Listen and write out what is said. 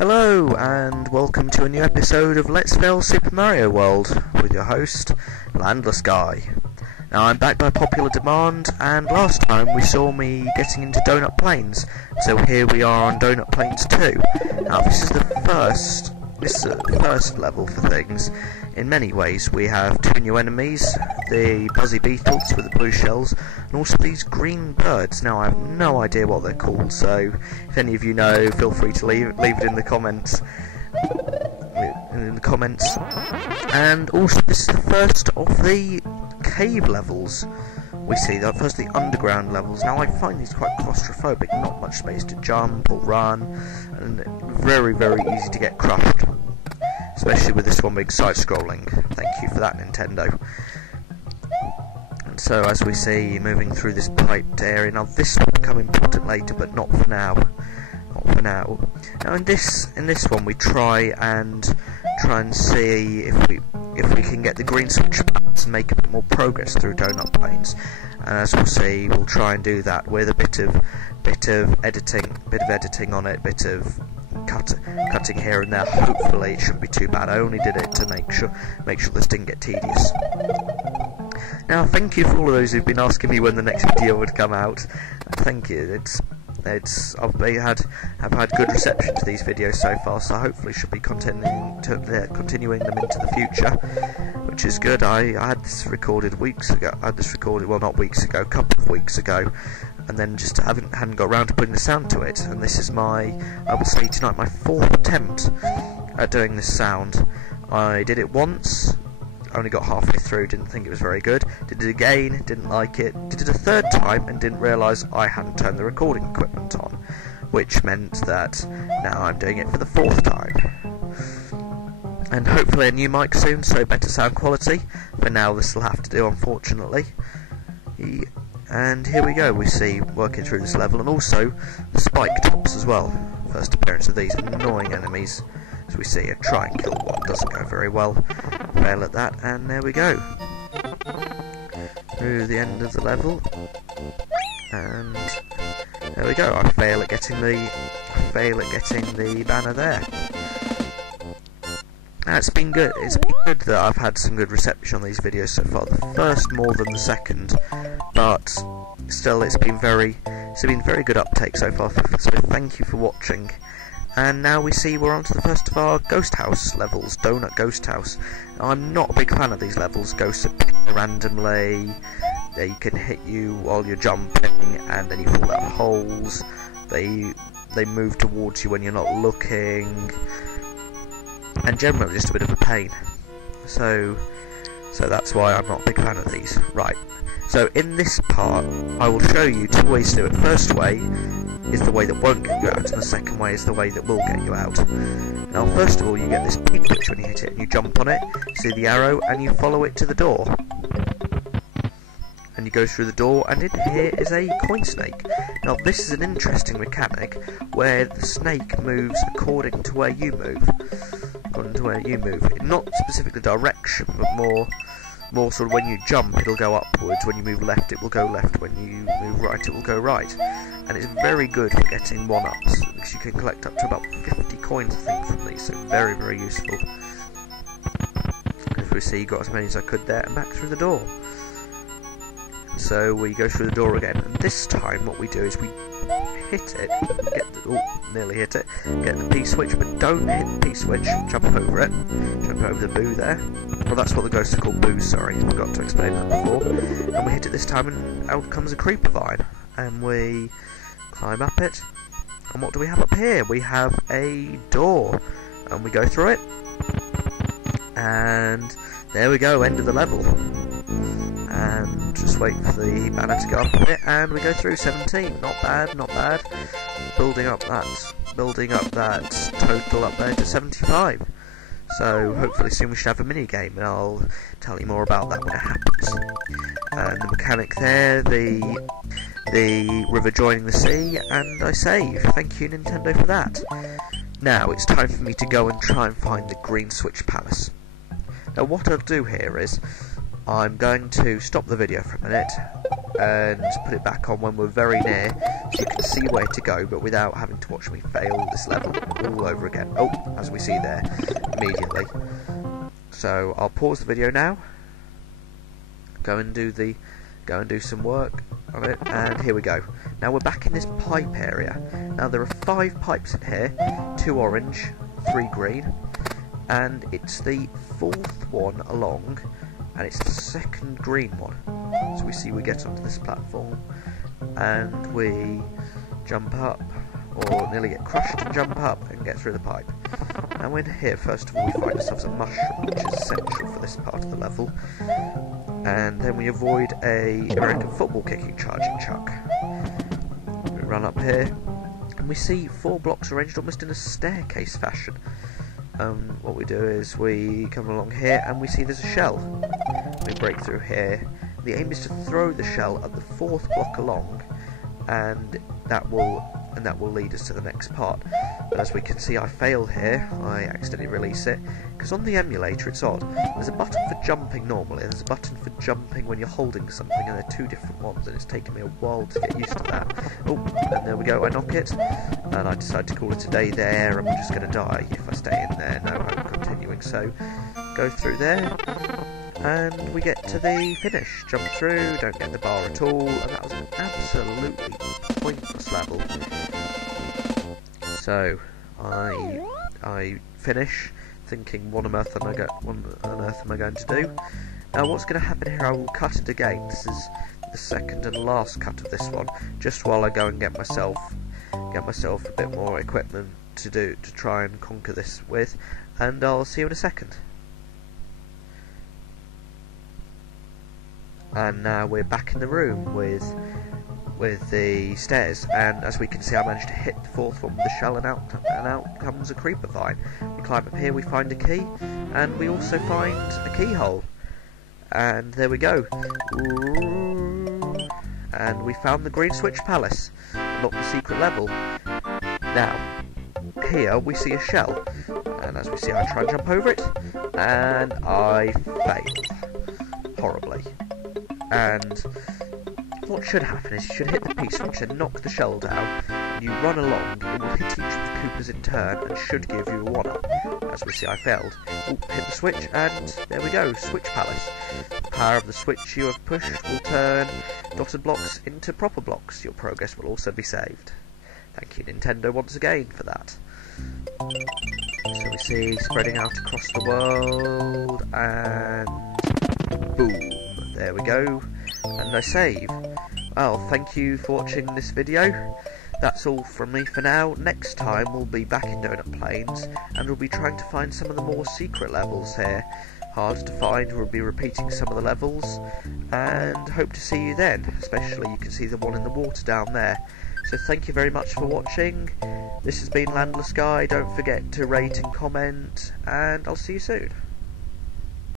Hello and welcome to a new episode of Let's Fail Super Mario World with your host, LandlessGuy. Now I'm back by popular demand, and last time we saw me getting into Donut Plains, so here we are on Donut Plains 2. Now this is the first level for things. In many ways we have two new enemies, the buzzy beetles with the blue shells, and also these green birds. Now I have no idea what they're called, so if any of you know, feel free to leave it in the comments. And also this is the first of the cave levels. We see that first the underground levels. Now I find these quite claustrophobic, not much space to jump or run, and very easy to get crushed. Especially with this one being side-scrolling. Thank you for that, Nintendo. And so, as we see, moving through this piped area. Now, this will become important later, but not for now. Now, in this one, we try and see if we can get the green switch and make a bit more progress through Donut Plains. And as we'll see, we'll try and do that with a bit of editing on it, bit of cutting here and there. Hopefully it shouldn't be too bad. I only did it to make sure this didn't get tedious. Now thank you for all of those who've been asking me when the next video would come out. Thank you. I've had good reception to these videos so far, so hopefully should be continuing them into the future, which is good. I had this recorded weeks ago. Well, not weeks ago, a couple of weeks ago, and then just hadn't got around to putting the sound to it. And this is I would say tonight, my fourth attempt at doing this sound. I did it once, only got halfway through, didn't think it was very good. Did it again, didn't like it. Did it a third time and didn't realise I hadn't turned the recording equipment on, which meant that now I'm doing it for the fourth time. And hopefully a new mic soon, so better sound quality. For now this will have to do, unfortunately. And here we go, we see working through this level, and also the spike tops as well. First appearance of these annoying enemies. As we see, try and kill one, doesn't go very well. Fail at that, and there we go. Through the end of the level. And there we go, I fail at getting the banner there. Now, it's been good that I've had some good reception on these videos so far. The first more than the second, but still it's been very good uptake so far, so thank you for watching. And now we're on to the first of our ghost house levels, Donut Ghost House. Now, I'm not a big fan of these levels. Ghosts appear randomly, they can hit you while you're jumping, and then you fall down holes. They move towards you when you're not looking, and generally just a bit of a pain. So that's why I'm not a big fan of these. Right, so in this part I will show you two ways to do it. First way is the way that won't get you out, and the second way is the way that will get you out. Now first of all, you get this pink switch when you hit it, and you jump on it, see the arrow, and you follow it to the door. And you go through the door, and in here is a coin snake. Now this is an interesting mechanic where the snake moves according to where you move. Not specifically direction, but more sort of when you jump it'll go upwards, when you move left it will go left, when you move right it will go right. And it's very good for getting one-ups, because you can collect up to about 50 coins I think from these, so very useful. As we see, got as many as I could there, and back through the door. So we go through the door again, and this time what we do is we hit it, nearly hit it, get the P switch, but don't hit the P switch, jump over it, jump over the boo there. Well, that's what the ghosts are called, boos, sorry, I forgot to explain that before. And we hit it this time, and out comes a creeper vine, and we climb up it. And what do we have up here? We have a door, and we go through it, and there we go, end of the level. And just wait for the banner to go up a bit, and we go through 17. Not bad. Building up that total up there to 75. So hopefully soon we should have a mini game, and I'll tell you more about that when it happens. And the mechanic there, the river joining the sea, and I save. Thank you, Nintendo, for that. Now it's time for me to go and try and find the Green Switch Palace. Now what I'll do here is I'm going to stop the video for a minute, and put it back on when we're very near, so you can see where to go, but without having to watch me fail this level all over again. Oh, as we see there, immediately. So I'll pause the video now, go and do some work on it, and here we go. Now we're back in this pipe area. Now there are 5 pipes in here, 2 orange, 3 green, and it's the 4th one along, and it's the 2nd green one. So we see we get onto this platform, and we jump up, or nearly get crushed and jump up and get through the pipe. And when here, first of all, we find ourselves a mushroom, which is essential for this part of the level. And then we avoid a American football kicking charging chuck. We run up here, and we see 4 blocks arranged almost in a staircase fashion. What we do is we come along here, and we see there's a shell. We break through here. The aim is to throw the shell at the 4th block along, and that will lead us to the next part. But as we can see, I fail here. I accidentally release it, because on the emulator it's odd. There's a button for jumping normally, and there's a button for jumping when you're holding something, and they're 2 different ones, and it's taken me a while to get used to that. Oh, and there we go, I knock it, and I decide to call it a day there, and we're just going to die if I stay in there. No, I'm continuing, so go through there, and we get to the finish. Jump through, don't get the bar at all, and that was an absolutely pointless level. So I finish, thinking, what on earth am I going to do? Now what's going to happen here? I will cut it again. This is the 2nd and last cut of this one, just while I go and get myself a bit more equipment to try and conquer this with, and I'll see you in a second. And now we're back in the room with the stairs, and as we can see, I managed to hit the 4th one with the shell, and out comes a creeper vine. We climb up here, we find a key, and we also find a keyhole, and there we go. Ooh. And we found the Green Switch Palace, not the secret level. Now here we see a shell, and as we see, I try and jump over it, and I fail horribly. And what should happen is you should hit the peace switch and knock the shell down, and you run along. It will hit each of the Koopas in turn and should give you a 1-up. As we see, I failed. Oh, hit the switch, and there we go, Switch Palace. The power of the switch you have pushed will turn dotted blocks into proper blocks. Your progress will also be saved. Thank you, Nintendo, once again for that. So we see spreading out across the world, and boom. There we go, and I save. Well, thank you for watching this video. That's all from me for now. Next time we'll be back in Donut Plains, and we'll be trying to find some of the more secret levels here. Harder to find, we'll be repeating some of the levels, and hope to see you then. Especially you can see the one in the water down there. So thank you very much for watching. This has been LandlessGuy. Don't forget to rate and comment, and I'll see you soon.